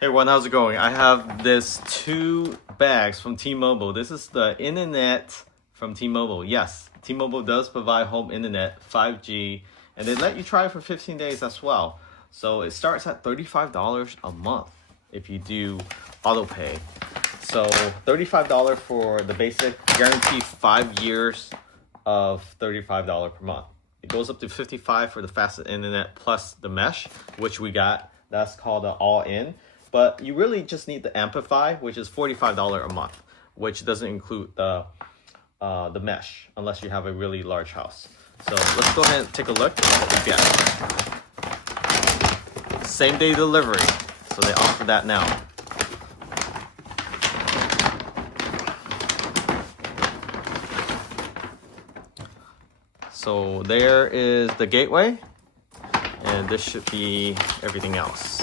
Hey everyone, how's it going? I have this 2 bags from T-Mobile. This is the internet from T-Mobile. Yes, T-Mobile does provide home internet, 5G, and they let you try it for 15 days as well. So it starts at $35 a month if you do auto pay. So $35 for the basic, guarantee 5 years of $35 per month. It goes up to $55 for the fastest internet plus the mesh, which we got. That's called the all-in. But you really just need the Amplify, which is $45 a month, which doesn't include the mesh unless you have a really large house. So let's go ahead and take a look at what we get. Same day delivery, so they offer that now. So there is the gateway, and this should be everything else.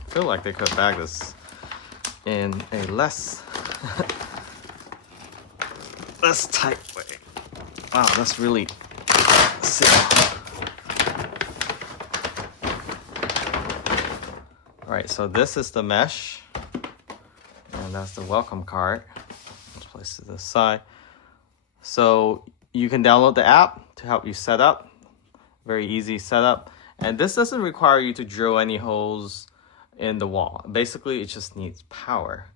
I feel like they could bag this in a less tight way. Wow, that's really sick. All right, so this is the mesh, and that's the welcome card. Let's place it to the side. So you can download the app to help you set up. Very easy setup, and this doesn't require you to drill any holes in the wall. Basically, it just needs power.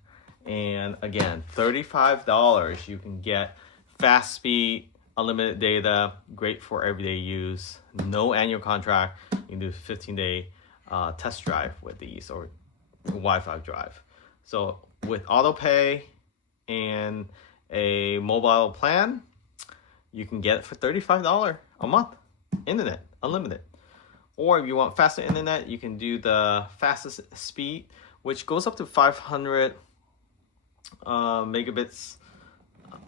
And again, $35, you can get fast speed, unlimited data, great for everyday use, no annual contract. You can do 15-day test drive with these, or Wi-Fi drive. So with auto pay and a mobile plan, you can get it for $35 a month, internet, unlimited. Or if you want faster internet, you can do the fastest speed, which goes up to 500 megabits.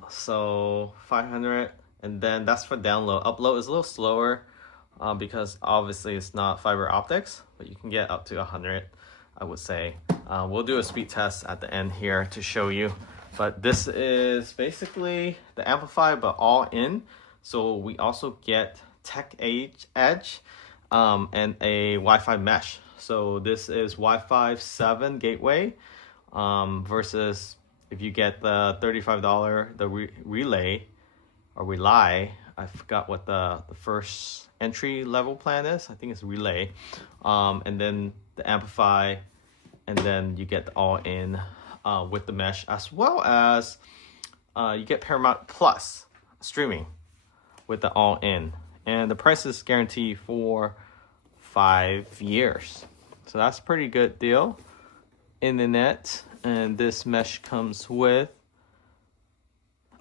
So 500, and then that's for download. Upload is a little slower because obviously it's not fiber optics, but you can get up to 100, I would say. We'll do a speed test at the end here to show you. But this is basically the Amplify, but all in. So we also get Tech Edge. And a Wi-Fi mesh. So this is Wi-Fi 7 gateway versus if you get the $35, the relay or Relay. I forgot what the first entry level plan is. I think it's Relay. And then the Amplify, and then you get the all-in with the mesh, as well as you get Paramount Plus streaming with the all-in. And the price is guaranteed for 5 years. So that's a pretty good deal. Internet, and this mesh comes with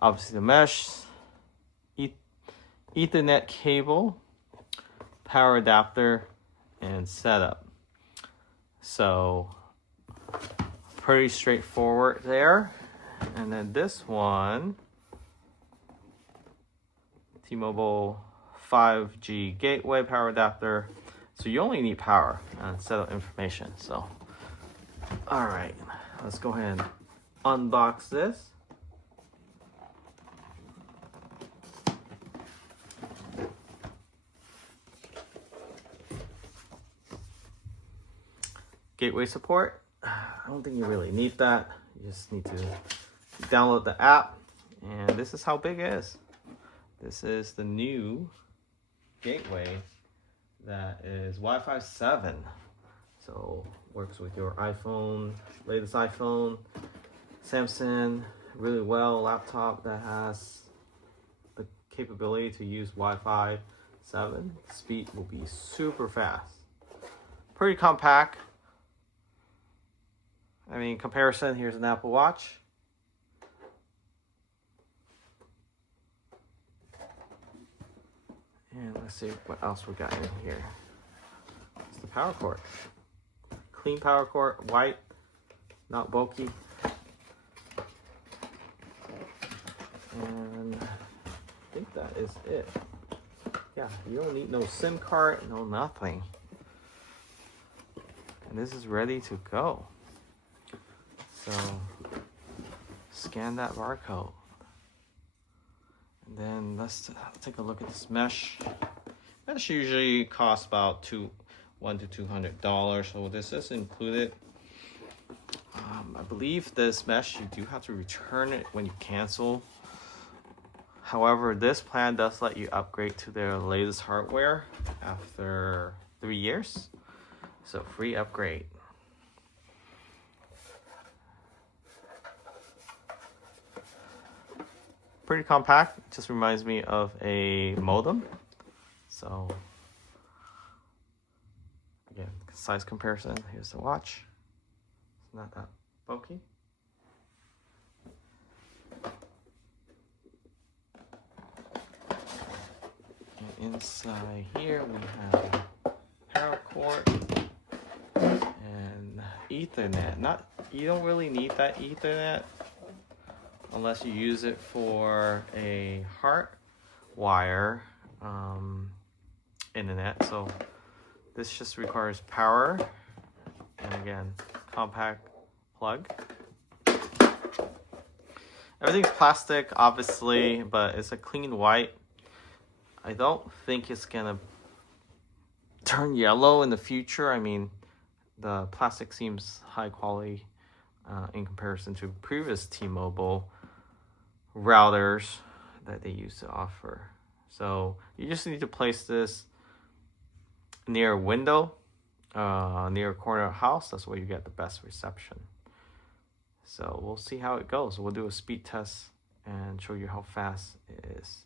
obviously the mesh, Ethernet cable, power adapter, and setup. So pretty straightforward there. And then this one, T-Mobile 5G gateway, power adapter. So you only need power and setup information. So, all right, let's go ahead and unbox this. Gateway support. I don't think you really need that. You just need to download the app, and this is how big it is. This is the new gateway that is Wi-Fi 7. So works with your iPhone, latest iPhone, Samsung, really well laptop that has the capability to use Wi-Fi 7. Speed will be super fast. Pretty compact. I mean, comparison, here's an Apple Watch. And let's see what else we got in here. It's the power cord. Clean power cord, white, not bulky. And I think that is it. Yeah, you don't need no SIM card, no nothing. And this is ready to go. So scan that barcode. And then let's take a look at this mesh. Mesh usually costs about $100 to $200, so this is included. I believe this mesh, you do have to return it when you cancel. However, this plan does let you upgrade to their latest hardware after 3 years. So free upgrade. Pretty compact, just reminds me of a modem. So again, size comparison, here's the watch. It's not that bulky. And inside here we have power cord and Ethernet. You don't really need that Ethernet unless you use it for a hard wire internet. So this just requires power and again, compact plug. Everything's plastic, obviously, but it's a clean white. I don't think it's gonna turn yellow in the future. I mean, the plastic seems high quality in comparison to previous T-Mobile routers that they used to offer. So you just need to place this near a window, near a corner of the house. That's where you get the best reception. So we'll see how it goes. We'll do a speed test and show you how fast it is.